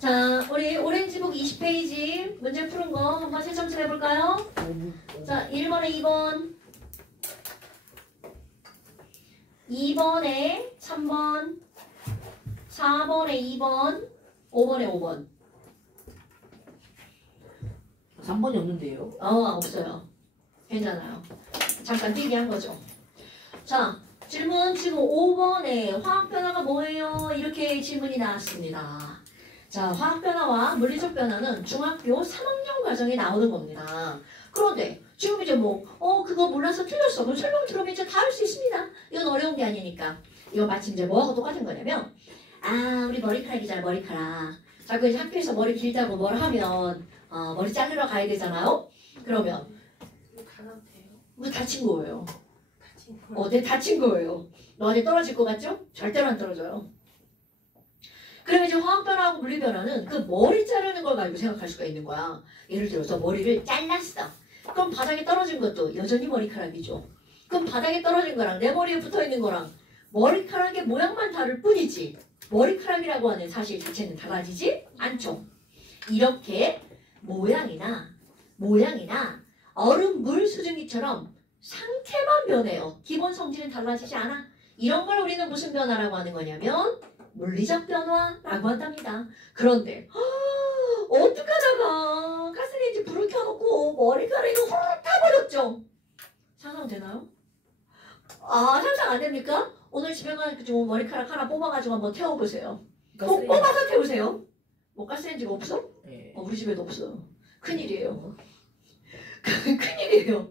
자, 우리 오렌지북 20페이지 문제 푸는 거 한번 새점수 해볼까요? 자, 1번에 2번, 2번에 3번, 4번에 2번, 5번에 5번. 3번이 없는데요? 없어요. 괜찮아요. 잠깐 뛰게 한 거죠. 자, 질문 지금 5번에 화학변화가 뭐예요? 이렇게 질문이 나왔습니다. 자, 화학변화와 물리적 변화는 중학교 3학년 과정에 나오는 겁니다. 그런데 지금 이제 그거 몰라서 틀렸어. 그럼 설명 들으면 이제 다 할 수 있습니다. 이건 어려운 게 아니니까. 이거 마치 이제 뭐하고 똑같은 거냐면, 우리 머리카락이잖아, 머리카락. 자꾸 이제 학교에서 머리 길다고 뭘 하면, 머리 자르러 가야 되잖아요? 그러면, 뭐 다친 거예요. 내 다친 거예요. 너한테 떨어질 것 같죠? 절대로 안 떨어져요. 그러면 이제 화학변화하고 물리변화는 그 머리 자르는 걸 가지고 생각할 수가 있는 거야. 예를 들어서 머리를 잘랐어. 그럼 바닥에 떨어진 것도 여전히 머리카락이죠. 그럼 바닥에 떨어진 거랑 내 머리에 붙어있는 거랑 머리카락의 모양만 다를 뿐이지 머리카락이라고 하는 사실 자체는 달라지지 않죠. 이렇게 모양이나 얼음, 물, 수증기처럼 상태만 변해요. 기본 성질은 달라지지 않아. 이런 걸 우리는 무슨 변화라고 하는 거냐면 물리적 변화라고 한답니다. 그런데 어떡하다가 가스레인지 불을 켜놓고 머리카락이 후루룩 타버렸죠. 상상되나요? 상상 안 됩니까? 오늘 집에 가서 머리카락 하나 뽑아가지고 한번 태워보세요. 꼭 뽑아서 태우세요. 가스레인지가 없어? 네. 우리 집에도 없어요. 큰일이에요. 큰일이에요.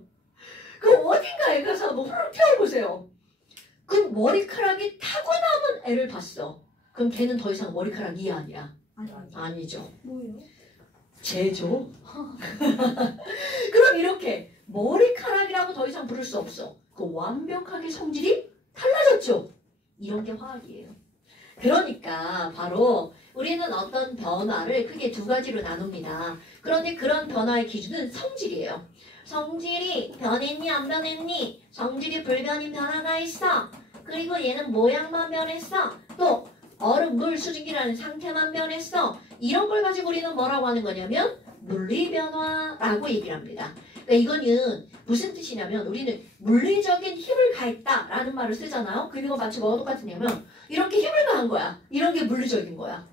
그럼 어딘가에 가서 한번 후루룩 태워보세요. 그럼 머리카락이 타고 남은 애를 봤어. 그럼 걔는 더 이상 머리카락이 아니야. 아니죠. 뭐예요? 쟤죠. 그럼 이렇게 머리카락이라고 더 이상 부를 수 없어. 그 완벽하게 성질이 달라졌죠. 이런 게 화학이에요. 그러니까 바로 우리는 어떤 변화를 크게 두 가지로 나눕니다. 그런데 그런 변화의 기준은 성질이에요. 성질이 변했니 안 변했니? 성질이 불변인 변화가 있어. 그리고 얘는 모양만 변했어. 또 얼음, 물, 수증기라는 상태만 변했어. 이런 걸 가지고 우리는 뭐라고 하는 거냐면 물리변화라고 얘기를 합니다. 그러니까 이거는 무슨 뜻이냐면 우리는 물리적인 힘을 가했다라는 말을 쓰잖아요. 그럼 이거 마치 뭐가 똑같으냐면 이렇게 힘을 가한 거야. 이런 게 물리적인 거야.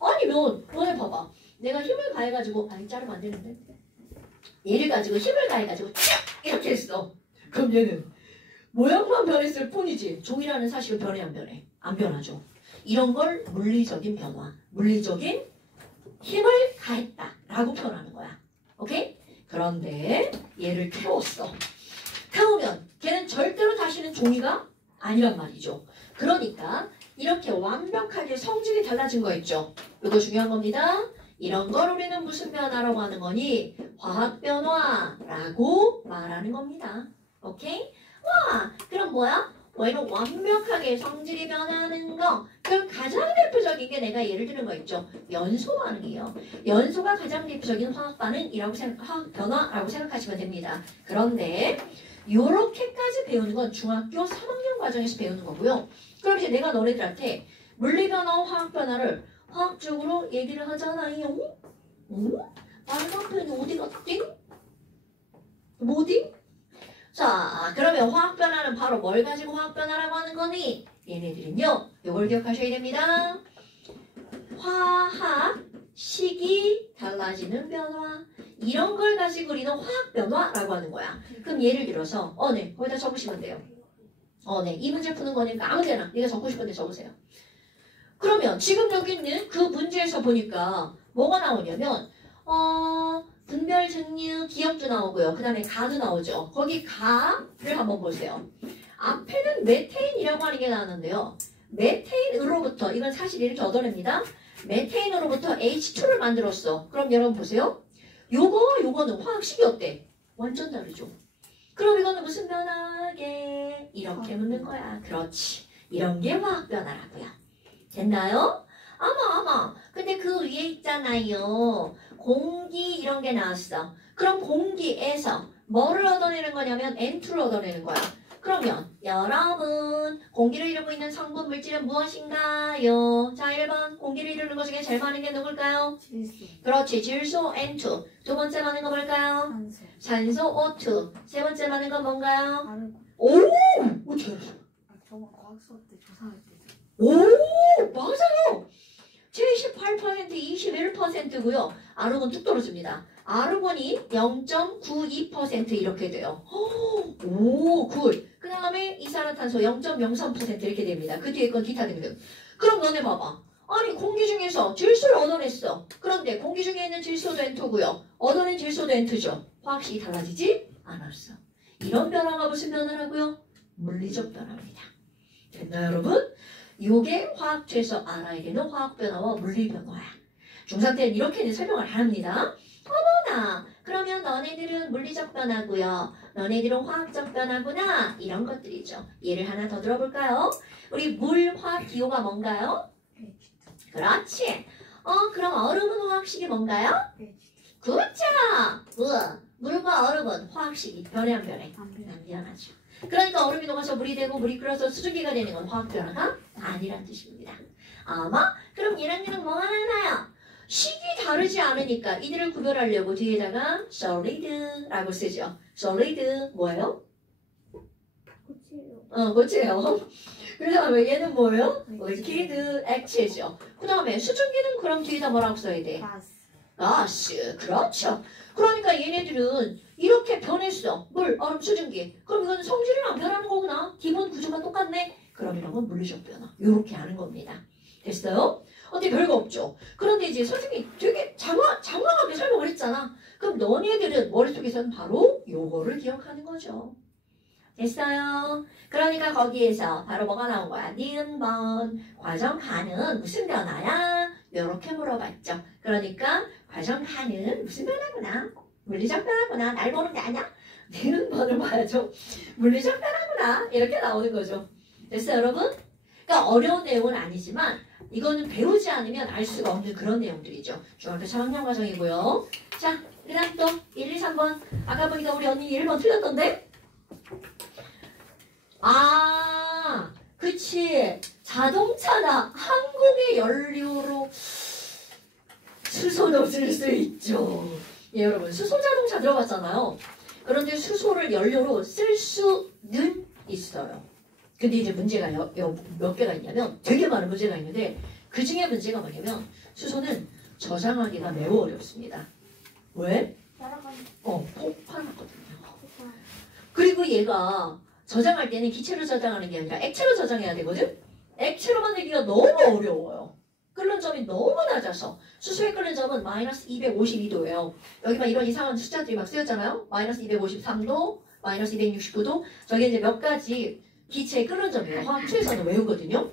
아니면 너네 봐봐. 내가 힘을 가해가지고 자르면 안 되는데 얘를 가지고 힘을 가해가지고 쭉 이렇게 했어. 그럼 얘는 모양만 변했을 뿐이지 종이라는 사실은 변해 안 변해? 안 변하죠. 이런 걸 물리적인 변화, 물리적인 힘을 가했다라고 표현하는 거야. 오케이? 그런데 얘를 태웠어. 태우면 걔는 절대로 다시는 종이가 아니란 말이죠. 그러니까 이렇게 완벽하게 성질이 달라진 거 있죠. 이거 중요한 겁니다. 이런 걸 우리는 무슨 변화라고 하는 거니? 화학 변화라고 말하는 겁니다. 오케이? 와, 그럼 뭐야? 이런 완벽하게 성질이 변하는 거. 그럼 가장 대표적인 게 내가 예를 드는 거 있죠. 연소 반응이에요. 연소가 가장 대표적인 화학 반응이라고 화학 변화라고 생각하시면 됩니다. 그런데 요렇게까지 배우는 건 중학교 3학년 과정에서 배우는 거고요. 그럼 이제 내가 너네들한테 물리 변화와 화학 변화를 화학적으로 얘기를 하잖아요. 빨간 펜이 어디 갔지? 뭐지? 자, 그러면 화학 변화는 바로 뭘 가지고 화학 변화라고 하는 거니? 얘네들은요, 이걸 기억하셔야 됩니다. 화학식이 달라지는 변화. 이런 걸 가지고 우리는 화학 변화라고 하는 거야. 그럼 예를 들어서, 네, 거기다 적으시면 돼요. 네, 이 문제 푸는 거니까 아무데나 네가 적고 싶은데 적으세요. 그러면 지금 여기 있는 그 문제에서 보니까 뭐가 나오냐면, 분별 증류 기억도 나오고요. 그 다음에 가도 나오죠. 거기 가를 한번 보세요. 앞에는 메테인이라고 하는 게 나왔는데요. 메테인으로부터, 이건 사실 이렇게 얻어냅니다. 메테인으로부터 H2를 만들었어. 그럼 여러분 보세요. 요거는 화학식이 어때? 완전 다르죠. 그럼 이거는 무슨 변화게? 이렇게 묻는 거야. 그렇지. 이런 게 화학 변화라고요. 됐나요? 근데 그 위에 있잖아요. 공기 이런 게 나왔어. 그럼 공기에서 뭐를 얻어내는 거냐면 N2를 얻어내는 거야. 그러면 여러분 공기를 이루고 있는 성분 물질은 무엇인가요? 자 1번 공기를 이루는 것 중에 제일 많은 게 누굴까요? 질소, 그렇지 질소 N2 두 번째 많은 건 뭘까요? 산소, 산소 O2 세 번째 많은 건 뭔가요? 아르고. 오! 어떻게 알았어? 저번 과학 수업 때 조사할 때. 오! 맞아요! 78% 21%고요. 아르곤 뚝 떨어집니다. 아르곤이 0.92% 이렇게 돼요. 오, 굿. 그 다음에 이산화탄소 0.03% 이렇게 됩니다. 그 뒤에 건 기타 등등. 그럼 너네 봐봐. 아니 공기 중에서 질소를 얻어냈어. 그런데 공기 중에 있는 질소도 N2고요. 얻어낸 질소도 N2죠. 화학식이 달라지지 않았어. 이런 변화가 무슨 변화라고요? 물리적 변화입니다. 됐나요 여러분? 요게 화학초에서 알아야 되는 화학 변화와 물리 변화야. 중3 때는 이렇게는 설명을 안 합니다. 어머나 그러면 너네들은 물리적 변화고요. 너네들은 화학적 변화구나. 이런 것들이죠. 예를 하나 더 들어볼까요? 우리 물, 화학, 기호가 뭔가요? 그렇지. 그럼 얼음은 화학식이 뭔가요? 그렇죠. 물과 얼음은 화학식이 변해 안 변해? 안 변하죠. 그러니까 얼음이 녹아서 물이 되고 물이 끓어서 수증기가 되는 건 화학 변화가 아니란 뜻입니다. 아마 그럼 얘랑 얘는 뭐가 달라요? 식이 다르지 않으니까 이들을 구별하려고 뒤에다가 solid라고 쓰죠. solid 뭐예요? 고체요. 그 다음에 얘는 뭐예요? liquid 액체죠. 그 다음에 수증기는 그럼 뒤에다 뭐라고 써야 돼? 가스. 그렇죠. 그러니까 얘네들은 이렇게 변했어. 물, 얼음, 수증기. 그럼 이건 성질은 안 변하는 거구나. 기본 구조가 똑같네. 그럼 이런 건 물리적 변화. 이렇게 하는 겁니다. 됐어요? 어때 별거 없죠? 그런데 이제 선생님이 되게 장황하게 설명을 했잖아. 그럼 너네들은 머릿속에서는 바로 요거를 기억하는 거죠. 됐어요? 그러니까 거기에서 바로 뭐가 나온 거야? 니은번 과정하는 무슨 변화야? 이렇게 물어봤죠. 그러니까 과정하는 무슨 변화구나? 물리적 변화구나. 날 보는 게 아니야? 니은번을 봐야죠. 물리적 변화구나. 이렇게 나오는 거죠. 됐어요 여러분? 그러니까 어려운 내용은 아니지만 이거는 배우지 않으면 알 수가 없는 그런 내용들이죠. 중학교 3학년 과정이고요. 자, 그 다음 또 1, 2, 3번. 아까 보니까 우리 언니 1번 틀렸던데? 아, 그치. 자동차나 항공의 연료로 수소도 쓸 수 있죠. 예, 여러분. 수소 자동차 들어봤잖아요. 그런데 수소를 연료로 쓸 수는 있어요. 근데 이제 문제가 몇 개가 있냐면 되게 많은 문제가 있는데 그 중에 문제가 뭐냐면 수소는 저장하기가 매우 어렵습니다. 왜? 폭발하거든요. 그리고 얘가 저장할 때는 기체로 저장하는 게 아니라 액체로 저장해야 되거든? 액체로 만들기가 너무 어려워요. 끓는 점이 너무 낮아서 수소의 끓는 점은 마이너스 252도예요. 여기 막 이런 이상한 숫자들이 막 쓰였잖아요. 마이너스 253도, 마이너스 269도. 저게 이제 몇 가지 기체의 끓는 점이에요. 화학초에서는 외우거든요.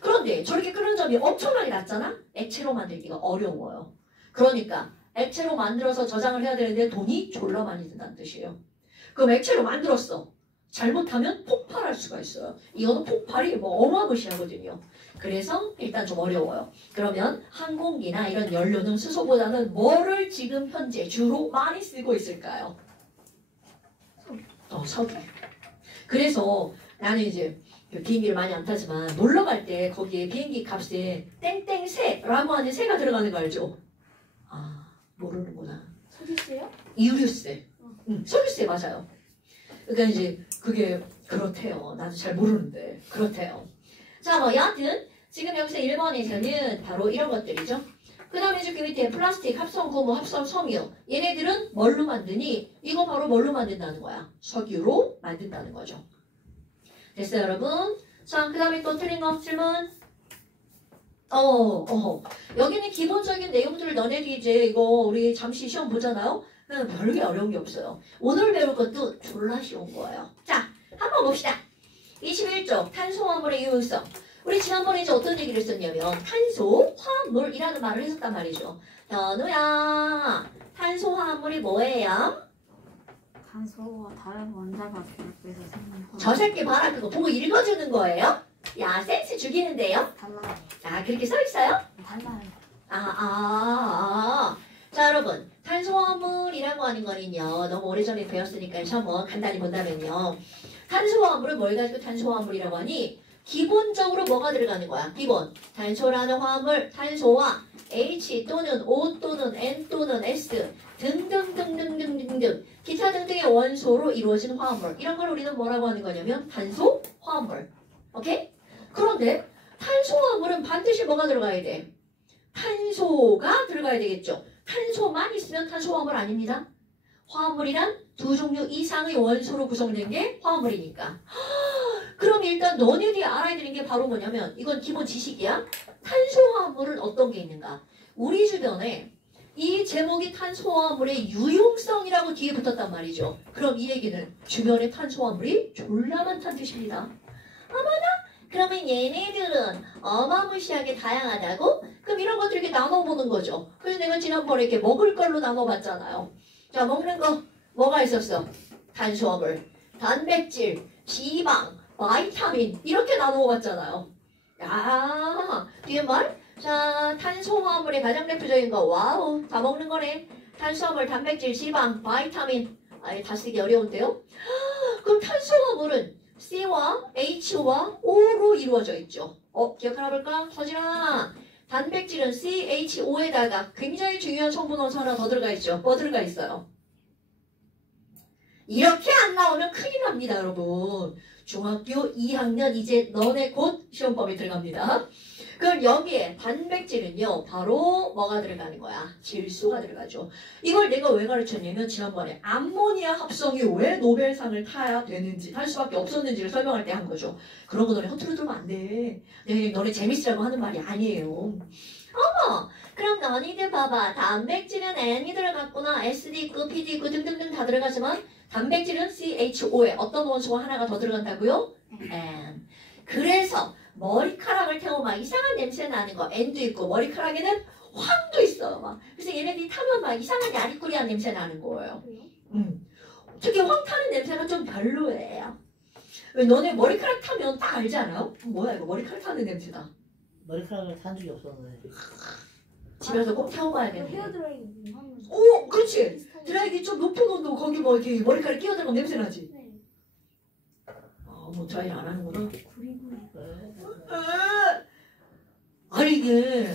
그런데 저렇게 끓는 점이 엄청나게 낮잖아? 액체로 만들기가 어려워요. 그러니까 액체로 만들어서 저장을 해야 되는데 돈이 졸라 많이 든다는 뜻이에요. 그럼 액체로 만들었어. 잘못하면 폭발할 수가 있어요. 이거는 폭발이 뭐 어마무시하거든요. 그래서 일단 좀 어려워요. 그러면 항공기나 이런 연료는 수소보다는 뭐를 지금 현재 주로 많이 쓰고 있을까요? 석유. 그래서 나는 이제 비행기를 많이 안 타지만 놀러 갈 때 거기에 비행기 값에 땡땡세라고 하는 세가 들어가는 거 알죠? 아 모르는구나. 석유세요? 유류세. 석유세 맞아요. 그러니까 이제 그게 그렇대요. 나도 잘 모르는데 그렇대요. 자, 뭐 여하튼 지금 여기서 1번에서는 바로 이런 것들이죠. 그 다음에 저기 밑에 플라스틱, 합성 고무, 합성 섬유. 얘네들은 뭘로 만드니? 이거 바로 뭘로 만든다는 거야? 석유로 만든다는 거죠. 됐어요, 여러분? 자, 그 다음에 또 틀린 거 질문? 여기는 기본적인 내용들을 너네들이 이제 이거 우리 잠시 시험 보잖아요? 그냥 별게 어려운 게 없어요. 오늘 배울 것도 졸라 쉬운 거예요. 자, 한번 봅시다. 21쪽 탄소화물의 유효성. 우리 지난번에 이제 어떤 얘기를 했었냐면 탄소화물이라는 말을 했었단 말이죠. 현우야, 탄소화물이 뭐예요? 탄소와 다른 원자가 결합해서 생긴 저 새끼 봐라 그거 보고 읽어주는 거예요? 야 센스 죽이는데요? 달라요. 아 그렇게 써있어요? 달라요. 자 여러분 탄소화물이라고 하는 거는요 너무 오래전에 배웠으니까 한번 간단히 본다면요 탄소화합물은 뭘 가지고 탄소화합물이라고 하니? 기본적으로 뭐가 들어가는 거야? 기본. 탄소라는 화합물, 탄소와 H 또는 O 또는 N 또는 S 등등등등등등등 기타 등등의 원소로 이루어진 화합물. 이런 걸 우리는 뭐라고 하는 거냐면 탄소 화합물. 오케이? 그런데 탄소화합물은 반드시 뭐가 들어가야 돼? 탄소가 들어가야 되겠죠. 탄소만 있으면 탄소화합물 아닙니다. 화합물이란 두 종류 이상의 원소로 구성된 게 화합물이니까. 그럼 일단 너네들이 알아야 되는 게 바로 뭐냐면 이건 기본 지식이야. 탄소화합물은 어떤 게 있는가? 우리 주변에 이 제목이 탄소화합물의 유용성이라고 뒤에 붙었단 말이죠. 그럼 이 얘기는 주변에 탄소화물이 졸라 많다는 뜻입니다. 어머나? 그러면 얘네들은 어마무시하게 다양하다고? 그럼 이런 것들 이렇게 나눠보는 거죠. 그래서 내가 지난번에 이렇게 먹을 걸로 나눠봤잖아요. 자, 먹는 거 뭐가 있었어? 탄수화물, 단백질, 지방, 바이타민 이렇게 나눠봤잖아요. 야, 뒤에 말? 자, 탄수화물의 가장 대표적인 거 와우 다 먹는 거네. 탄수화물, 단백질, 지방, 바이타민 아예 다 쓰기 어려운데요? 그럼 탄수화물은 C와 H와 O로 이루어져 있죠. 기억하나 볼까? 서진아, 단백질은 CHO에다가 굉장히 중요한 성분 원소 하나 더 들어가 있죠. 뭐 들어가 있어요? 이렇게 안 나오면 큰일 납니다, 여러분. 중학교 2학년 이제 너네 곧 시험범위 들어갑니다. 그럼 여기에 단백질은요, 바로 뭐가 들어가는 거야? 질소가 들어가죠. 이걸 내가 왜 가르쳤냐면 지난번에 암모니아 합성이 왜 노벨상을 타야 되는지, 탈 수밖에 없었는지를 설명할 때 한 거죠. 그런 거 너네 허투루 들으면 안 돼. 내가 너네 재밌으라고 하는 말이 아니에요. 어머! 그럼 너희들 봐봐. 단백질은 N이 들어갔구나. SD 있고 PD 있고 등등등 다 들어가지만 단백질은 CHO에 어떤 원소가 하나가 더 들어간다고요? N. 그래서 머리카락을 태우고 막 이상한 냄새 나는 거 N도 있고 머리카락에는 황도 있어 막. 그래서 얘네들이 타면 막 이상한 야리꾸리한 냄새 나는 거예요. 특히 황 타는 냄새가 좀 별로예요. 왜 너네 머리카락 타면 딱 알지 않아요? 뭐야 이거 머리카락 타는 냄새다. 머리카락을 탄 적이 없었는데. 집에서 꼭 태우고 가야 되는 헤어 드라이기 하면 오 그렇지. 드라이기 좀 높은 온도 거기 뭐 이렇게 머리카락 끼어들면 냄새 나지. 네. 뭐 드라이 안 하는구나. 구리구리. 아니 이게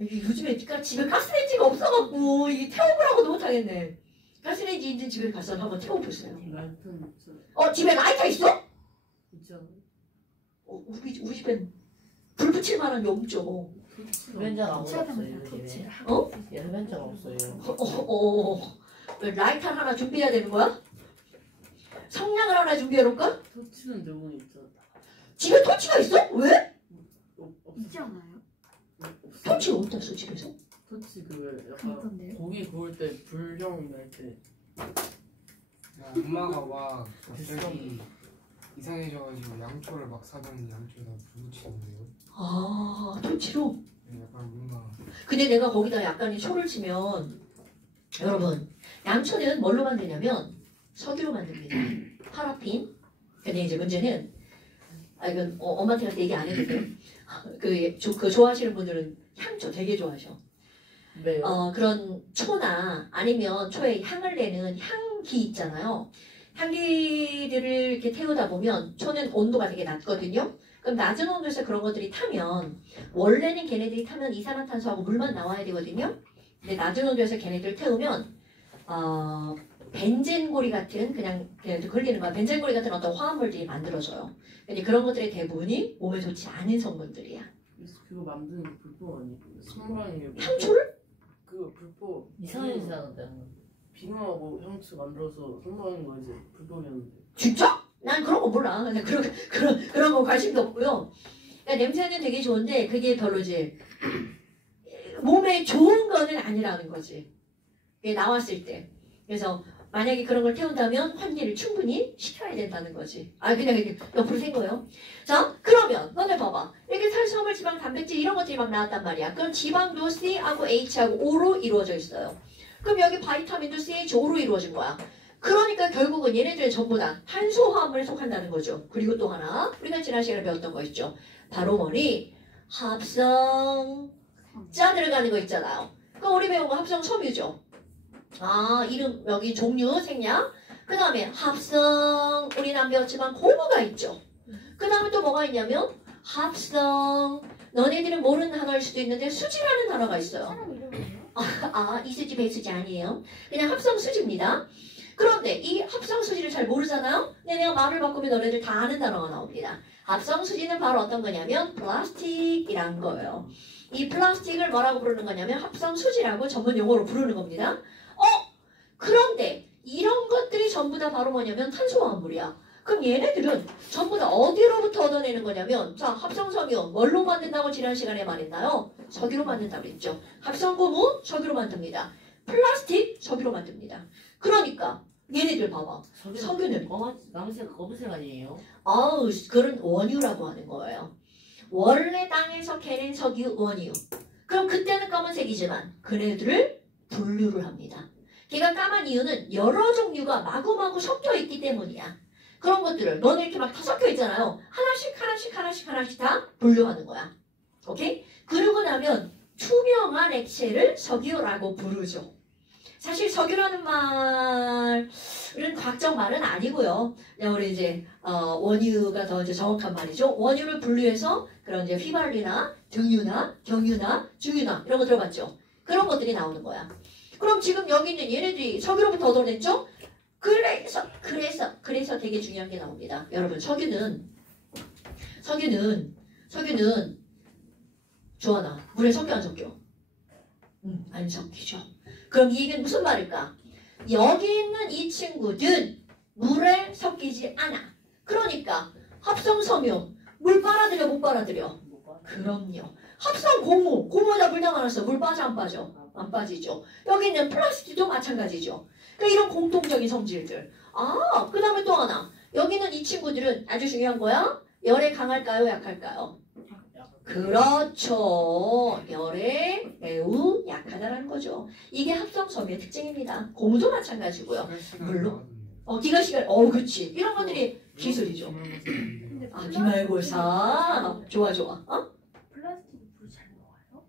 요즘에 집에 가스레인지가 없어갖고 이게 태워보라고도 못하겠네. 가스레인지 있는 집에 가서 한번 태워보세요. 라이터는 있어. 집에 라이터 있어? 있죠. 우리 집엔 불 붙일 만한 게 없죠. 흡연자가 없어요. 토치. 흡연자가 없어요. 왜 라이터 하나 준비해야 되는 거야? 성냥을 하나 준비해놓을까? 토치는 누구 있죠? 집에 토치가 있어? 왜? 있지 않아요? 토치를 어디다 써 집에서? 토치 그 약간 있던데요? 고기 구울 때 불령 날 때. 엄마가 막 갑자기 이상해져가지고 양초를 막 사더니 양초에다 불 붙이는데요. 아 토치로? 네, 약간 뭔가 근데 내가 거기다 약간의 초를 치면 여러분 양초는 뭘로 만드냐면 석유로 만듭니다. 파라핀. 근데 이제 문제는 이건 엄마한테 얘기 안 해도 돼. 그 좋아하시는 분들은 향초 되게 좋아하셔. 네. 그런 초나 아니면 초에 향을 내는 향기 있잖아요. 향기들을 이렇게 태우다 보면 초는 온도가 되게 낮거든요. 그럼 낮은 온도에서 그런 것들이 타면 원래는 걔네들이 타면 이산화탄소하고 물만 나와야 되거든요. 근데 낮은 온도에서 걔네들을 태우면 벤젠고리 같은 그냥 걸리는 거야. 벤젠고리 같은 어떤 화합물들이 만들어져요. 근데 그런 것들의 대부분이 몸에 좋지 않은 성분들이야. 그거 만드는 게 불법 아니고 선물하는 게 향초를? 그 불법 이상한 짓 하는데. 비누하고 향수 만들어서 선물하는 거 이제 불법이었는데. 진짜? 난 그런 거 몰라. 그냥 그런 거 관심도 없고요. 그러니까 냄새는 되게 좋은데 그게 별로 이제 몸에 좋은 거는 아니라는 거지. 이게 나왔을 때. 그래서 만약에 그런 걸 태운다면 환기를 충분히 시켜야 된다는 거지. 그냥 이렇게 옆으로 센 거예요. 자, 그러면 너네 봐봐. 이렇게 탄수화물, 지방, 단백질 이런 것들이 막 나왔단 말이야. 그럼 지방도 C하고 H하고 O로 이루어져 있어요. 그럼 여기 바이타민도 CHO로 이루어진 거야. 그러니까 결국은 얘네들 전부 다 탄소화합물에 속한다는 거죠. 그리고 또 하나 우리가 지난 시간에 배웠던 거 있죠. 바로 뭐니? 합성 자 들어가는 거 있잖아요. 그럼 우리 배운 거 합성 섬유죠. 이름 여기 종류 생략 그 다음에 합성, 우리는 안 배웠지만 고무가 있죠. 그 다음에 또 뭐가 있냐면 합성, 너네들은 모르는 단어일 수도 있는데 수지라는 단어가 있어요. 사람 이름이에요? 이수지 배수지 아니에요. 그냥 합성 수지입니다. 그런데 이 합성 수지를 잘 모르잖아요. 근데 내가 말을 바꾸면 너네들 다 아는 단어가 나옵니다. 합성 수지는 바로 어떤 거냐면 플라스틱이란 거예요. 이 플라스틱을 뭐라고 부르는 거냐면 합성 수지라고 전문 용어로 부르는 겁니다. 그런데 이런 것들이 전부 다 바로 뭐냐면 탄소화합물이야. 그럼 얘네들은 전부 다 어디로부터 얻어내는 거냐면 자 합성섬유 뭘로 만든다고 지난 시간에 말했나요? 석유로 만든다고 그랬죠. 합성고무 석유로 만듭니다. 플라스틱 석유로 만듭니다. 그러니까 얘네들 봐봐. 석유는 나무색 검은색 아니에요? 그런 원유라고 하는 거예요. 원래 땅에서 캐낸 석유 원유. 그럼 그때는 검은색이지만 그네들을 분류를 합니다. 걔가 까만 이유는 여러 종류가 마구마구 섞여 있기 때문이야. 그런 것들을 너네 이렇게 막 다 섞여 있잖아요. 하나씩 다 분류하는 거야. 오케이? 그러고 나면 투명한 액체를 석유라고 부르죠. 사실 석유라는 말은 과학적 말은 아니고요. 우리 이제 원유가 더 이제 정확한 말이죠. 원유를 분류해서 그런 이제 휘발유나 등유나 경유나 중유나 이런 거 들어봤죠. 그런 것들이 나오는 거야. 그럼 지금 여기 있는 얘네들이 석유로부터 얻어냈죠? 그래서 되게 중요한 게 나옵니다. 여러분 석유는 주원아 물에 섞여 안 섞여? 안 섞이죠. 그럼 이 얘기는 무슨 말일까? 여기 있는 이 친구들 물에 섞이지 않아. 그러니까 합성섬유 물 빨아들여 못 빨아들여? 그럼요. 합성 고무에다 물 담아놨어. 물 빠져 안 빠져? 안 빠지죠. 여기 있는 플라스틱도 마찬가지죠. 그러니까 이런 공통적인 성질들. 그 다음에 또 하나. 여기는 이 친구들은 아주 중요한 거야. 열에 강할까요? 약할까요? 그렇죠. 열에 매우 약하다는 거죠. 이게 합성섬유의 특징입니다. 고무도 마찬가지고요. 물론. 기가시간. 그치. 이런 것들이 기술이죠. 근데 기말고사. 좋아. 플라스틱이 물을 잘 먹어요?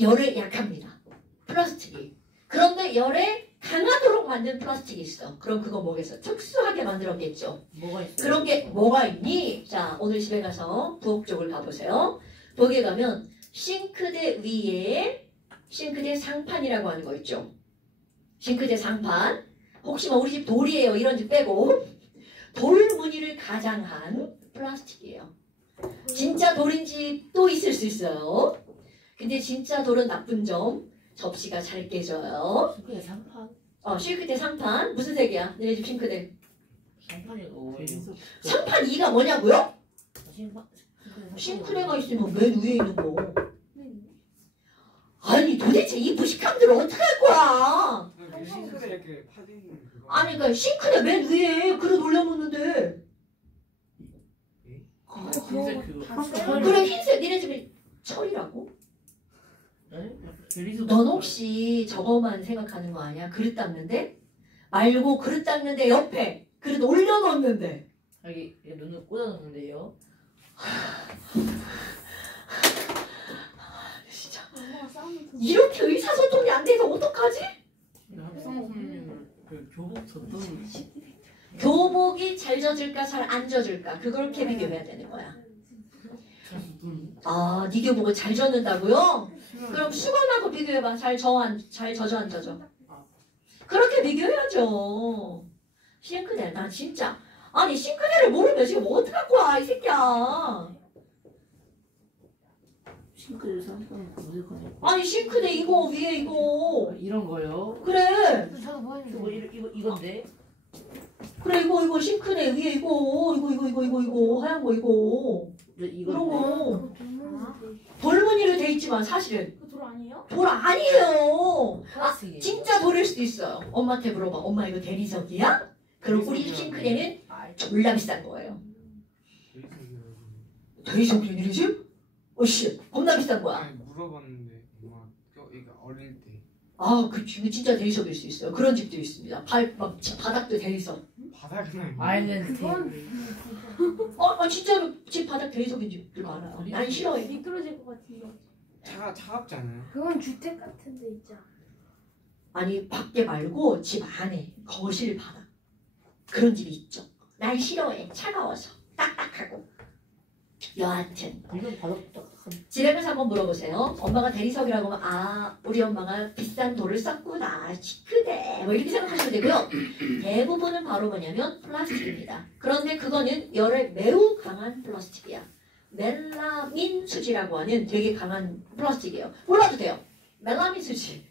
열에 약합니다. 플라스틱이. 그런데 열에 강하도록 만든 플라스틱이 있어. 그럼 그거 뭐겠어? 특수하게 만들었겠죠. 뭐가 있어요? 그런 게 뭐가 있니? 자, 오늘 집에 가서 부엌 쪽을 가보세요. 부엌에 가면 싱크대 위에 싱크대 상판이라고 하는 거 있죠. 싱크대 상판. 혹시 뭐 우리 집 돌이에요. 이런 집 빼고 돌 무늬를 가장한 플라스틱이에요. 진짜 돌인 집도 있을 수 있어요. 근데 진짜 돌은 나쁜 점. 접시가 잘 깨져요. 싱크대 상판? 싱크대 상판. 무슨 색이야? 너네 집 싱크대. 상판이 뭐예요? 상판 2가 뭐냐고요? 싱크대가 싱크대 있으면 맨 위에 있는 거. 아니 도대체 이 무식함들 어떡할 거야? 싱크대 이렇게 파진 그거. 아니 그러니까 싱크대 맨 위에 그릇 올려놓는데. 흰색 그거. 그래 흰색 니네 집에 철이라고? 네? 넌 혹시 저거만 생각하는 거 아니야? 그릇 닦는데? 말고 그릇 닦는데 옆에 그릇 올려놓는데. 여기 눈을 꽂아놓는데요. 진짜 엄마가 싸우면 이렇게 의사소통이 안 돼서 어떡하지? 합성섬유를 그 교복 젖던 교복이 잘 젖을까 잘 안 젖을까 그렇게 비교해야 되는 거야. 네 교복을 잘 젖는다고요? 그럼 수건하고 비교해봐. 잘 젖어 안 젖어? 그렇게 비교해야죠. 싱크대 나 진짜 아니 싱크대를 모르면 지금 어떡할 거야 이 새끼야. 싱크대 상판 어색하네. 아니 싱크대 이거 위에 이거 이런 거요? 그래 저도 뭐 이거 했는데 이건데? 그래 이거 싱크대 위에 이거 하얀 거 이거 이건데? 그런 거 그 돌무늬로 돼 있지만 사실은 돌 아니에요? 돌 아니에요. 플라스틱이에요. 진짜 돌일 수도 있어요. 엄마한테 물어봐. 엄마 이거 대리석이야? 그럼 우리 집 싱크대는 졸라 비싼 거예요. 대리석이 니네 집? 어씨 겁나 비싼 거야. 아니 물어봤는데 엄마 이거 어릴 때 그치 진짜 대리석일 수 있어요. 그런 집도 있습니다. 바닥도 대리석. 바닥은 아니고 아일랜드 그건 테이블. 진짜로 집 바닥 대리석인 집들 많아요. 난 싫어해. 미끄러질 것 같은데 차갑지 않아요? 그건 주택 같은 데 있잖아 아니 밖에 말고 집 안에 거실 바닥. 그런 집이 있죠. 난 싫어해. 차가워서. 딱딱하고. 여하튼 이건 바닥 집에 가서 한번 물어보세요. 엄마가 대리석이라고 하면 아 우리 엄마가 비싼 돌을 썼구나. 시크네. 뭐 이렇게 생각하시면 되고요. 대부분은 바로 뭐냐면 플라스틱입니다. 그런데 그거는 열에 매우 강한 플라스틱이야. 멜라민 수지라고 하는 되게 강한 플라스틱이에요. 몰라도 돼요. 멜라민 수지.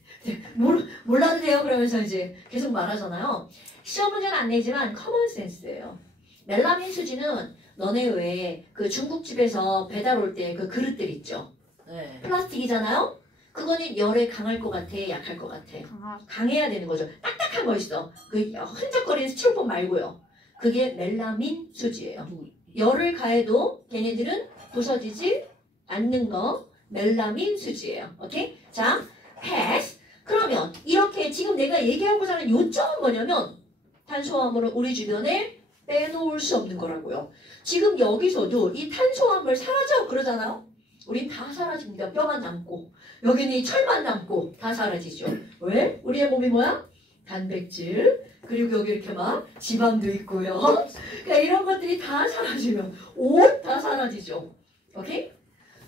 몰라도 돼요. 그러면서 이제 계속 말하잖아요. 시험 문제는 안 내지만 커먼 센스예요. 멜라민 수지는 너네 왜 그 중국집에서 배달 올 때 그 그릇들 있죠? 네. 플라스틱이잖아요? 그거는 열에 강할 것 같아? 약할 것 같아? 강해야 되는 거죠. 딱딱한 거 있어. 그 흔적거리는 스티로폼 말고요. 그게 멜라민 수지예요. 열을 가해도 걔네들은 부서지지 않는 거 멜라민 수지예요. 오케이? 자, 패스. 그러면 이렇게 지금 내가 얘기하고자 하는 요점은 뭐냐면 탄수화물은 우리 주변에 빼놓을 수 없는 거라고요. 지금 여기서도 이 탄수화물 사라져 그러잖아요. 우린 다 사라집니다. 뼈만 남고 여기는 이 철만 남고 다 사라지죠. 왜? 우리의 몸이 뭐야? 단백질 그리고 여기 이렇게 막 지방도 있고요. 그러니까 이런 것들이 다 사라지면 옷 다 사라지죠. 오케이?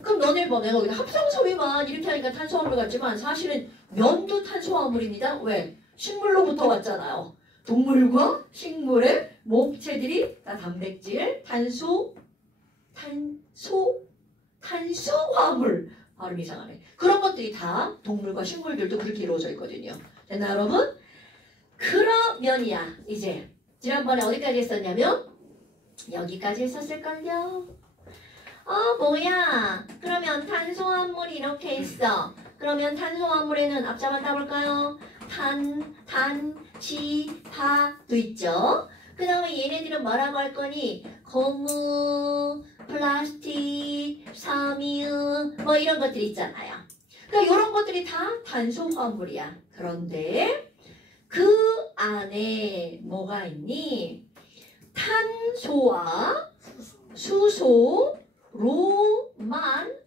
그럼 너네 뭐 내가 여기 합성섬유만 이렇게 하니까 탄수화물 같지만 사실은 면도 탄수화물입니다. 왜? 식물로부터 왔잖아요. 동물과 식물의 목체들이 다 단백질, 탄수화물 발음 이상하네. 그런 것들이 다 동물과 식물들도 그렇게 이루어져 있거든요. 됐나 여러분? 그러면이야 이제 지난번에 어디까지 했었냐면 여기까지 했었을걸요. 뭐야? 그러면 탄수화물이 이렇게 있어. 그러면 탄수화물에는 앞자만 따볼까요? 지파도 있죠. 그 다음에 얘네들은 뭐라고 할 거니? 고무, 플라스틱, 섬유 뭐 이런 것들이 있잖아요. 그러니까 이런 것들이 다 탄수화물이야. 그런데 그 안에 뭐가 있니? 탄소와 수소로만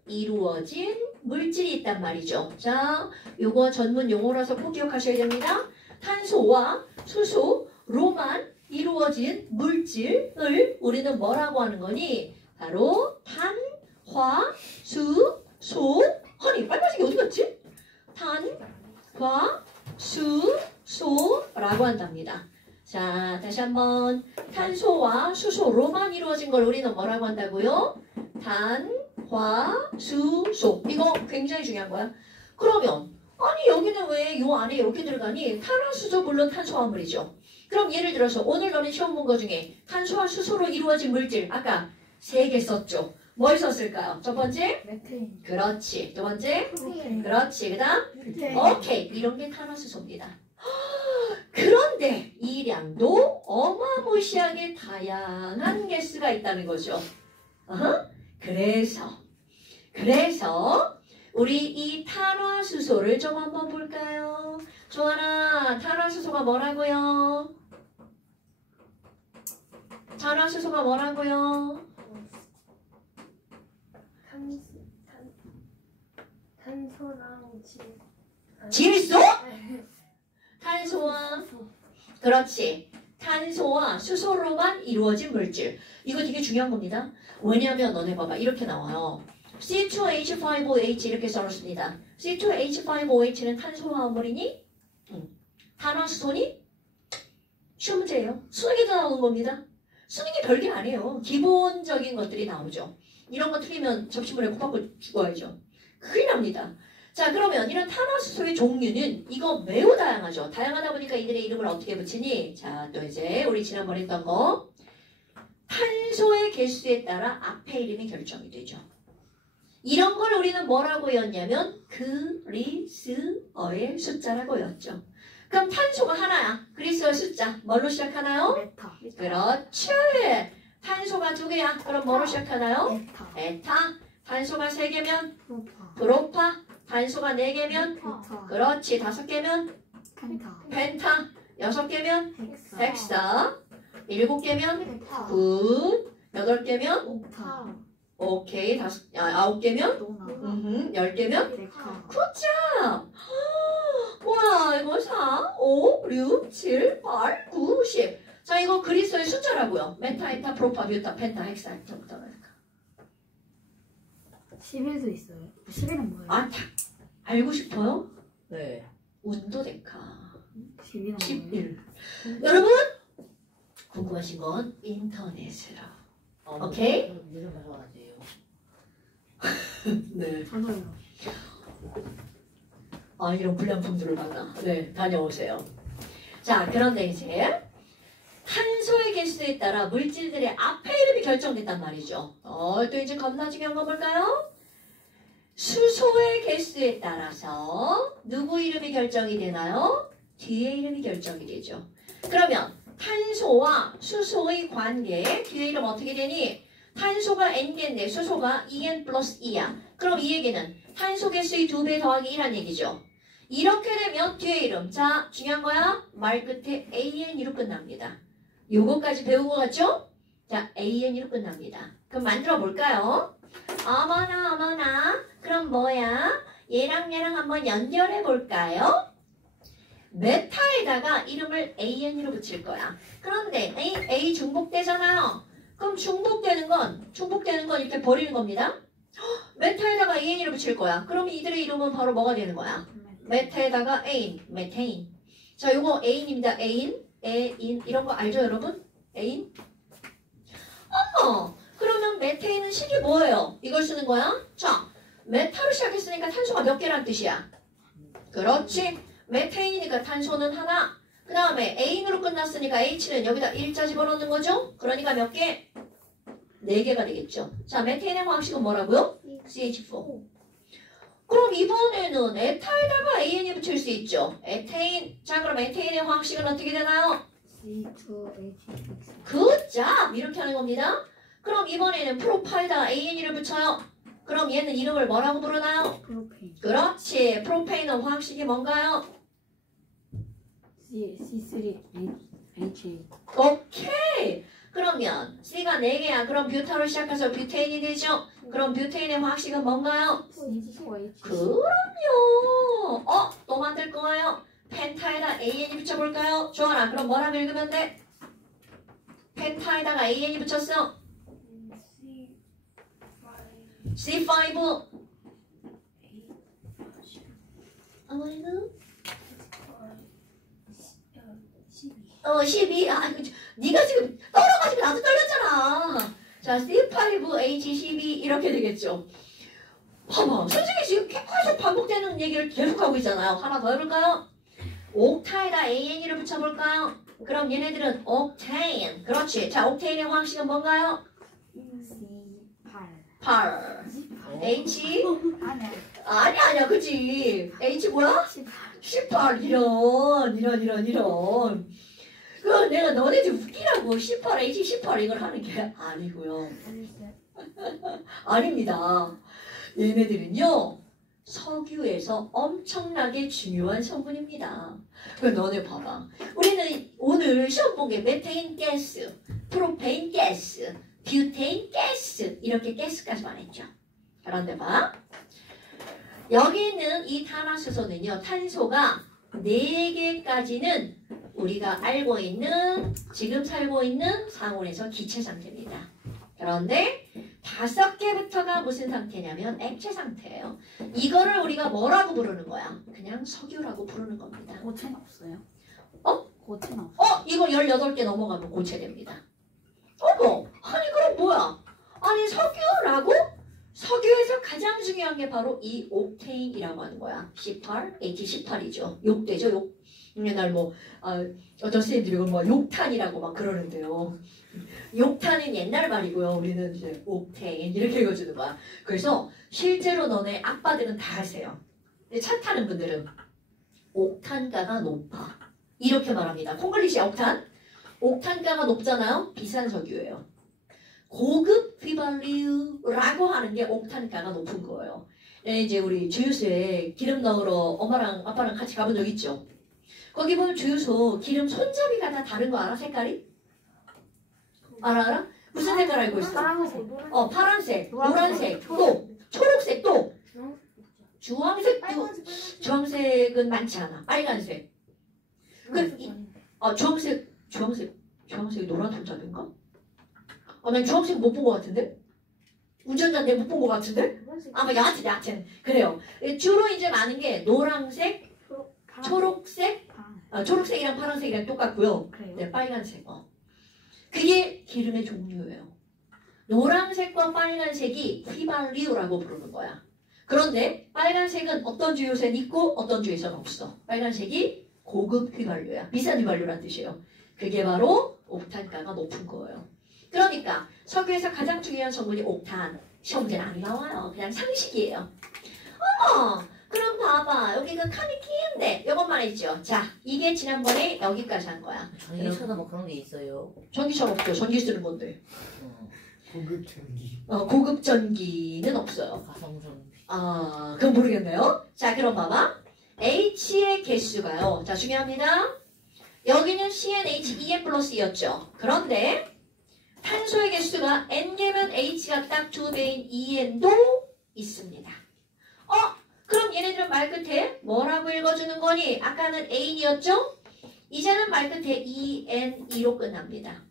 이루어진 물질이 있단 말이죠. 자, 요거 전문 용어라서 꼭 기억하셔야 됩니다. 탄소와 수소로만 이루어진 물질을 우리는 뭐라고 하는 거니? 바로 아니 빨간색이 어디 갔지? 탄화수소라고 한답니다. 자, 다시 한번 탄소와 수소로만 이루어진 걸 우리는 뭐라고 한다고요? 탄화수소. 이거 굉장히 중요한 거야. 그러면 아니 여기는 왜 요 안에 이렇게 들어가니? 탄화수소 물론 탄수화물이죠. 그럼 예를 들어서 오늘 너는 시험 본 거 중에 탄소와 수소로 이루어진 물질 아까 3개 썼죠. 뭘 썼을까요? 첫 번째? 메테인. 그렇지. 두 번째? 프로테인. 그렇지. 그 다음? 메테인. 오케이. 이런 게 탄화수소입니다. 그런데 이 량도 어마무시하게 다양한 개수가 있다는 거죠. 그래서 우리 이 탄화수소를 좀 한번 볼까요? 조아라, 탄화수소가 뭐라고요? 탄화수소가 뭐라고요? 탄소랑 질소? 탄소와 그렇지. 탄소와 수소로만 이루어진 물질. 이거 되게 중요한 겁니다. 왜냐하면 너네 봐봐. 이렇게 나와요. C2H5OH 이렇게 써놓습니다. C2H5OH는 탄소화물이니? 탄화수소니? 시험 문제예요. 수능에도 나오는 겁니다. 수능이 별게 아니에요. 기본적인 것들이 나오죠. 이런 거 틀리면 접시물에 코 박고 죽어야죠. 큰일 납니다. 자, 그러면 이런 탄화수소의 종류는 이거 매우 다양하죠. 다양하다 보니까 이들의 이름을 어떻게 붙이니? 자, 또 이제 우리 지난번에 했던 거 탄소의 개수에 따라 앞에 이름이 결정이 되죠. 이런 걸 우리는 뭐라고 외웠냐면 그리스어의 숫자라고 외웠죠. 그럼 탄소가 하나야. 그리스어의 숫자 뭘로 시작하나요? 메타. 그렇지. 탄소가 2개야. 그럼 뭐로 시작하나요? 에타. 에타. 탄소가 3개면 프로파. 프로파. 탄소가 4개면 펜타. 그렇지. 5개면 펜타. 펜타. 6개면 헥사. 헥사. 7개면 펜타. 굿. 8개면 옥타. 오케이. 9개면 노나. 10개면 데카. 굿잡. 뭐야 이거 4, 5, 6, 7, 8, 9, 10. 자 자, 이거 그리스어의 숫자라고요. 메타, 에타, 프로파, 뷰타, 펜타, 헥사, 헥타부터니까. 11도 있어요. 11은 뭐예요? 많다. 알고 싶어요? 네. 운도 데카. 11은 뭐예요? 11. 여러분 궁금하신 건 인터넷으로. 오케이? 이름 가져가세요. 네. 저도요. 아, 이런 불량품들을 만나. 네, 다녀오세요. 자, 그런데 이제 탄소의 개수에 따라 물질들의 앞에 이름이 결정된단 말이죠. 또 이제 겁나 중요한 건 뭘까요? 수소의 개수에 따라서 누구 이름이 결정이 되나요? 뒤에 이름이 결정이 되죠. 그러면 탄소와 수소의 관계, 뒤에 이름 어떻게 되니? 탄소가 N개인데 수소가 2N 플러스 2야. 그럼 이 얘기는 탄소 개수의 2배 더하기 1란 얘기죠. 이렇게 되면 뒤에 이름, 자 중요한 거야. 말 끝에 AN으로 끝납니다. 요거까지 배운 거 같죠? 자, AN으로 끝납니다. 그럼 만들어 볼까요? 어머나 그럼 뭐야? 얘랑 얘랑 한번 연결해 볼까요? 메타에다가 이름을 AN으로 붙일 거야. 그런데 A 중복되잖아요. 그럼 중복되는 건 이렇게 버리는 겁니다. 메타에다가 AN으로 붙일 거야. 그럼 이들의 이름은 바로 뭐가 되는 거야? 메타에다가 AN, 메테인. 자, 요거 AN입니다. AN 이런 거 알죠, 여러분? AN? 그러면 메테인은 식이 뭐예요? 이걸 쓰는 거야? 자, 메타로 시작했으니까 탄소가 몇 개란 뜻이야? 그렇지. 메테인이니까 탄소는 하나. 그 다음에 AN으로 끝났으니까 H는 여기다 1자 집어넣는 거죠? 그러니까 몇 개? 4개가 되겠죠. 자, 메테인의 화학식은 뭐라고요? CH4. 그럼 이번에는 에타에다가 AN이 붙일 수 있죠. 에테인. 자, 그럼 에테인의 화학식은 어떻게 되나요? C2H6. 굿잡! 이렇게 하는 겁니다. 그럼 이번에는 프로파에다가 AN을 붙여요. 그럼 얘는 이름을 뭐라고 부르나요? 프로페인. 그렇지. 프로페인은 화학식이 뭔가요? C3H8. 오케이. 그러면 C가 4개야. 그럼 뷰타로 시작해서 뷰테인이 되죠. 그럼 뷰테인의 화학식은 뭔가요? C4H. 그럼요. 또 만들 거예요. 펜타에다 AN이 붙여볼까요? 좋아라. 그럼 뭐라고 읽으면 돼? 펜타에다가 AN이 붙였어. C5. 어머니는? 12. 네가 지금 떨어가지고 나도 떨렸잖아. 자, C5H12 이렇게 되겠죠. 봐봐. 솔직히 지금 계속 반복되는 얘기를 계속하고 있잖아요. 하나 더 해볼까요? 옥타에다 AN을 붙여볼까요? 그럼 얘네들은 옥테인. 그렇지. 자, 옥테인의 화학식은 뭔가요? C8. 8. H? 아니야. 아니야. 그치? H 뭐야? 18. 이런. 그 내가 너네들 웃기라고 18H 18 이걸 하는 게 아니고요. 아닙니다. 얘네들은요. 석유에서 엄청나게 중요한 성분입니다. 그 너네 봐봐. 우리는 오늘 시험 본 게 메테인 가스, 프로페인 가스, 뷰테인 가스 이렇게 가스까지만 했죠. 그런데 봐. 여기 있는 이 탄화수소는요. 탄소가 4개까지는 우리가 알고 있는 지금 살고 있는 상온에서 기체 상태입니다. 그런데 5개부터가 무슨 상태냐면 액체 상태예요. 이거를 우리가 뭐라고 부르는 거야? 그냥 석유라고 부르는 겁니다. 고체는 없어요? 어? 고체는 없어요? 이거 18개 넘어가면 고체됩니다. 어머, 아니 그럼 뭐야? 아니 석유라고? 석유에서 가장 중요한 게 바로 이 옥테인이라고 하는 거야. C8, H18이죠. 욕되죠, 욕. 옛날 어떤 선생님들이 뭐 욕탄이라고 막 그러는데요. 욕탄은 옛날 말이고요. 우리는 이제 옥테인 이렇게 읽어주는 거야. 그래서 실제로 너네 아빠들은 다 하세요. 근데 차 타는 분들은 옥탄가가 높아. 이렇게 말합니다. 콩글리시 옥탄. 옥탄가가 높잖아요. 비싼 석유예요. 고급 휘발유라고 하는 게 옥탄가가 높은 거예요. 이제 우리 주유소에 기름 넣으러 엄마랑 아빠랑 같이 가본 적 있죠? 거기 보면 주유소 기름 손잡이가 다 다른 거 알아? 색깔이? 알아? 무슨 색깔 알고 있어? 파란색. 파란색, 노란색, 또 초록색, 또 주황색도. 주황색은 많지 않아. 빨간색. 주황색. 주황색이 노란 손잡인가? 난 주황색 못 본 것 같은데? 운전자인데 못 본 것 같은데? 아마 여하튼 그래요. 주로 이제 많은 게 노란색, 초록색, 초록색이랑 파란색이랑 똑같고요. 그래요? 네, 빨간색. 그게 기름의 종류예요. 노란색과 빨간색이 휘발유라고 부르는 거야. 그런데 빨간색은 어떤 주요소엔 있고 어떤 주요소는 없어. 빨간색이 고급 휘발유야. 비싼 휘발유란 뜻이에요. 그게 바로 옥탄가가 높은 거예요. 그러니까 석유에서 가장 중요한 성분이 옥탄. 시험 문제는 안 나와요. 그냥 상식이에요. 그럼 봐봐. 여기 그 칸이 긴데 이것만 했죠. 자, 이게 지난번에 여기까지 한 거야. 전기차도 뭐 그런 게 있어요. 전기차 없죠. 전기 쓰는 건데. 고급 전기. 고급 전기는 없어요. 가성전. 그건 모르겠네요. 자, 그럼 봐봐. H의 개수가요. 자, 중요합니다. 여기는 CnH2n 플러스 E였죠. 그런데 탄소의 개수가 N개면 H가 딱 2배인 EN도 있습니다. 그럼 얘네들은 말 끝에 뭐라고 읽어주는 거니? 아까는 N이었죠? 이제는 말 끝에 ENE로 끝납니다.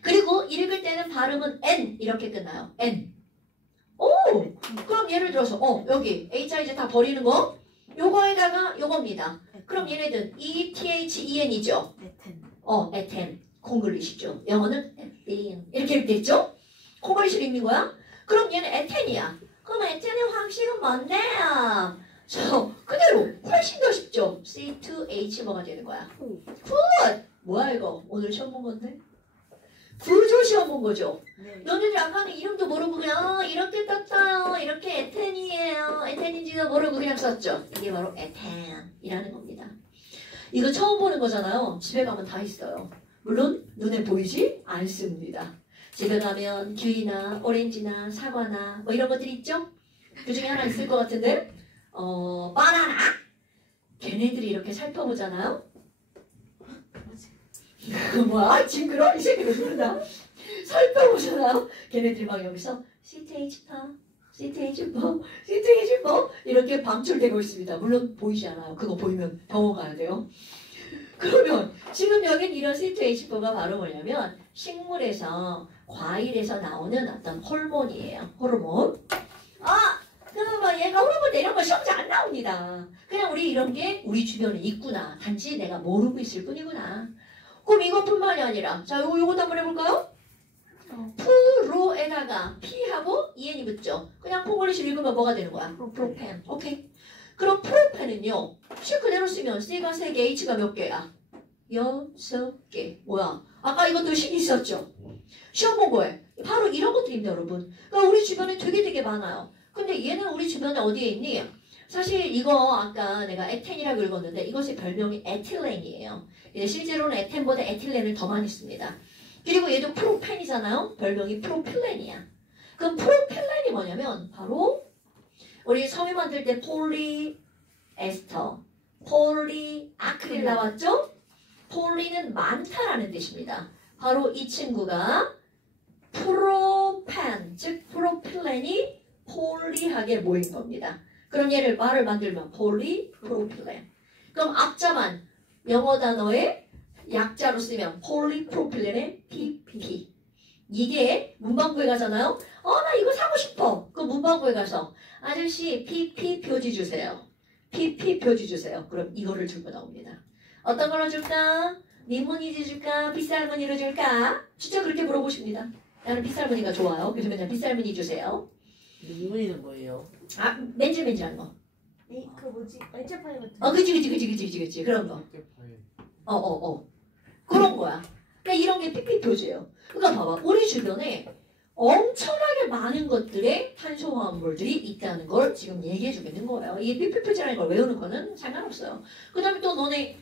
그리고 읽을 때는 발음은 N 이렇게 끝나요. N. 그럼 예를 들어서 여기 H자 이제 다 버리는 거 요거에다가 요겁니다. 그럼 얘네들 ETHEN이죠. 에텐. 에텐. 콩글리시죠. 영어는 에틴. 이렇게 됐죠? 콩글리시로 읽는 거야? 그럼 얘는 에텐이야. 그럼 에텐의 황식은 뭔데요? 저 그대로 훨씬 더 쉽죠. C2H 뭐가 되는 거야? 굿! 뭐야 이거? 오늘 시험 본 건데? 구조 시험 본 거죠? 네. 너네들 아까는 이름도 모르고 그냥 이렇게 떴어요. 이렇게 에텐이에요. 에텐인지도 모르고 그냥 썼죠. 이게 바로 에텐이라는 겁니다. 이거 처음 보는 거잖아요. 집에 가면 다 있어요. 물론 눈에 보이지 않습니다. 집에 가면 귤이나 오렌지나 사과나 뭐 이런 것들이 있죠? 그 중에 하나 있을 것 같은데 바나나! 걔네들이 이렇게 살펴보잖아요. 뭐야? 징그러? 이 새끼들 모른다. 살펴보잖아요. 걔네들이 막 여기서 CTH4, CTH4, CTH4 이렇게 방출되고 있습니다. 물론 보이지 않아요. 그거 보이면 병원 가야 돼요. 그러면 지금 여긴 이런 CTH4가 바로 뭐냐면 식물에서 과일에서 나오는 어떤 호르몬이에요. 호르몬. 그러면 얘가 호르몬 이런 거 시험지 안 나옵니다. 그냥 우리 이런 게 우리 주변에 있구나. 단지 내가 모르고 있을 뿐이구나. 그럼 이것뿐만이 아니라 자 요것도 한번 해볼까요? 프로에다가 P하고 EN이 붙죠. 그냥 콩글리시 읽으면 뭐가 되는 거야? 프로펜. 오케이. 그럼 프로펜은요. 실 그대로 쓰면 C가 3개, H가 몇 개야? 6개. 뭐야? 아까 이것도 식 있었죠? 시험 본 거에 바로 이런 것들입니다, 여러분. 그러니까 우리 주변에 되게 많아요. 근데 얘는 우리 주변에 어디에 있니? 사실 이거 아까 내가 에텐이라고 읽었는데 이것의 별명이 에틸렌이에요. 실제로는 에텐보다 에틸렌을 더 많이 씁니다. 그리고 얘도 프로펜이잖아요. 별명이 프로필렌이야. 그럼 프로필렌이 뭐냐면 바로 우리 섬유 만들 때 폴리에스터, 폴리아크릴 나왔죠? 폴리는 많다라는 뜻입니다. 바로 이 친구가 프로펜, 즉 프로필렌이 폴리하게 모인 겁니다. 그럼 얘를 말을 만들면 폴리, 프로필렌. 그럼 앞자만 영어 단어의 약자로 쓰면 폴리프로필렌의 PP. 이게 문방구에 가잖아요. 나 이거 사고 싶어. 그 문방구에 가서 아저씨 PP 표지 주세요. PP 표지 주세요. 그럼 이거를 들고 나옵니다. 어떤 걸로 줄까? 민무늬 줄까? 빗살무늬로 줄까? 진짜 그렇게 물어보십니다. 나는 빗살무늬가 좋아요. 그래서 맨날 빗살무늬 주세요. 민무늬는 뭐예요? 맨질맨질한 거. 그 뭐지? 알짜파이 같은. 그치. 그런 거. 그런 거야. 그러니까 이런 게 PP 표지예요. 그러니까 봐봐. 우리 주변에 엄청나게 많은 것들의 탄소화합물들이 있다는 걸 지금 얘기해 주고 있는 거예요. 이게 PP 표지라는 걸 외우는 거는 상관없어요. 그 다음에 또 너네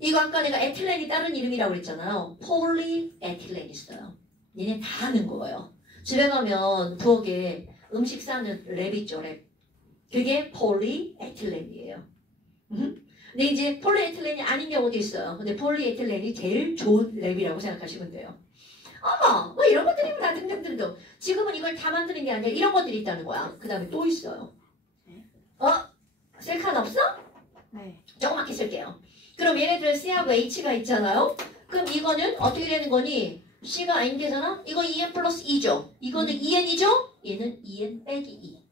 이거 아까 내가 에틸렌이 다른 이름이라고 그랬잖아요. 폴리에틸렌이 있어요. 얘네 다 아는 거예요. 집에 가면 부엌에 음식 싸는 랩 있죠, 랩. 그게 폴리에틸렌이에요. 근데 이제 폴리에틸렌이 아닌 경우도 있어요. 근데 폴리에틸렌이 제일 좋은 랩이라고 생각하시면 돼요. 뭐 이런 것들이구나 등등등등. 지금은 이걸 다 만드는 게 아니라 이런 것들이 있다는 거야. 그 다음에 또 있어요. 셀칸 없어? 네. 조그맣게 쓸게요. 그럼 얘네들은 C하고 H가 있잖아요. 그럼 이거는 어떻게 되는 거니? C가 N개잖아? 이거 2N 플러스 2죠. 이거는 2N이죠? 얘는 2N 빼기 2.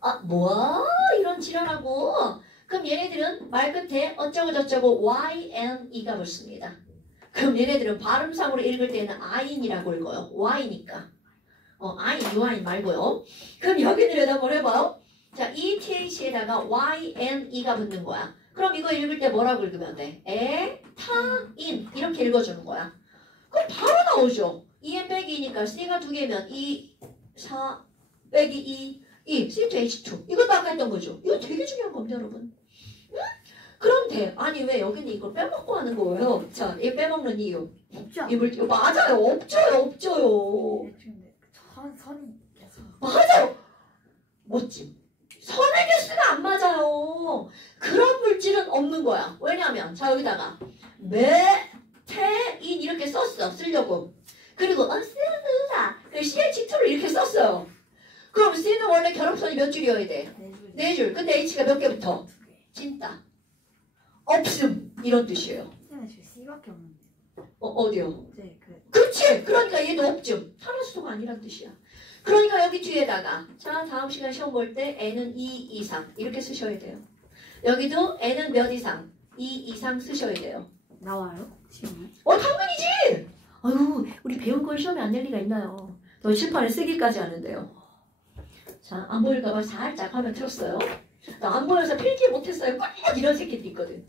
아, 뭐야? 이런 지랄하고. 그럼 얘네들은 말 끝에 어쩌고 저쩌고 YNE가 붙습니다. 그럼 얘네들은 발음상으로 읽을 때는 I인이라고 읽어요. Y니까. I, UI 말고요. 그럼 여기는 여기다 뭘 해봐요? 자, ETH에다가 YNE가 붙는 거야. 그럼 이거 읽을 때 뭐라고 읽으면 돼? 타인 이렇게 읽어주는 거야. 그럼 바로 나오죠. 2N 빼기 2니까 C가 2개면 2, 4 빼기 2, C2H2. 이것도 아까 했던 거죠. 이거 되게 중요한 겁니다, 여러분. 응? 그런데 아니 왜 여기는 이걸 빼먹고 하는 거예요? 자, 이 빼먹는 이유. 없죠. 이 물질 맞아요. 없죠요. 선이 맞아요. 멋짐. 선의 개수가 안 맞아요. 그런 물질은 없는 거야. 왜냐하면 자 여기다가 메테인 이렇게 썼어. 쓰려고. 그리고 쓰다. 그 CH2를 이렇게 썼어요. 그럼 C는 원래 결합선이 몇 줄이어야 돼? 4줄. 근데 H가 몇 개부터? 찐따. 없음. 이런 뜻이에요. 선생님 저 C밖에 없는데. 어디요? 네, 그렇지. 그러니까 얘도 없음. 산화수소가 아니란 뜻이야. 그러니까 여기 뒤에다가 자 다음 시간 시험 볼 때 N은 2 이상 이렇게 쓰셔야 돼요. 여기도 N은 몇 이상? 2 이상 쓰셔야 돼요. 나와요? 시험에? 당연히지. 아유 우리 배운 걸 시험에 안 낼 리가 있나요. 너 칠판에 쓰기까지 하는데요. 자 안 보일까봐 살짝 화면 틀었어요. 나 안 보여서 필기 못했어요. 꼭 이런 새끼들 있거든.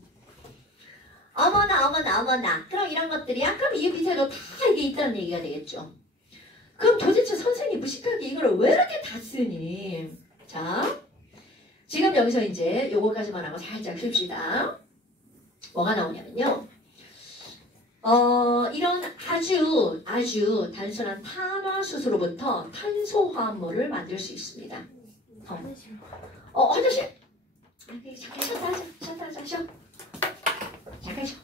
어머나. 그럼 이런 것들이야? 그럼 이 밑에도 다 이게 있다는 얘기가 되겠죠. 그럼 도대체 선생님 무식하게 이거를 왜 이렇게 다 쓰니? 자, 지금 여기서 이제 요거까지만 하고 살짝 쉽시다. 뭐가 나오냐면요. 이런 아주 단순한 탄화수소로부터 탄소화합물을 만들 수 있습니다. 화장실. 잠깐 쉬었다 하자. 잠깐 쉬어.